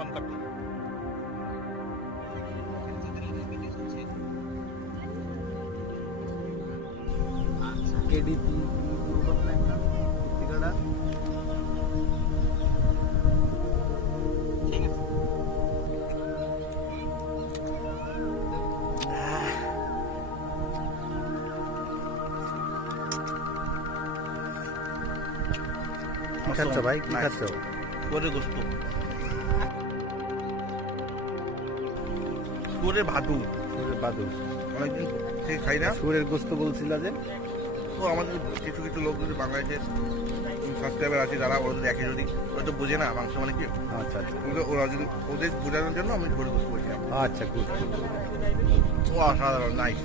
লঙ্কা two. KDP দুর্ঘটনা একটা পত্রিকাটা ঠিক আছে। কি খাচ্ছ ভাই, কি খাচ্ছ? শুয়োরের গোস্ত, শুয়োরের ভাদু। সুরের বাদু, অনেকদিন থেকে খাই না। সুরের গোস্ত বলছিল যে। তো আমাদের কিছু কিছু লোক যদি বাংলাদেশের সাবস্ক্রাইবার আছে যারা ওদের দেখে, যদি ওরা তো বোঝে না মাংস মানে কি, আচ্ছা আচ্ছা ওরা যদি ওদের বোঝানোর জন্য আমি শুয়োরের গোস্ত বলছিলাম। আচ্ছা, গুড। ও অসাধারণ, নাইস।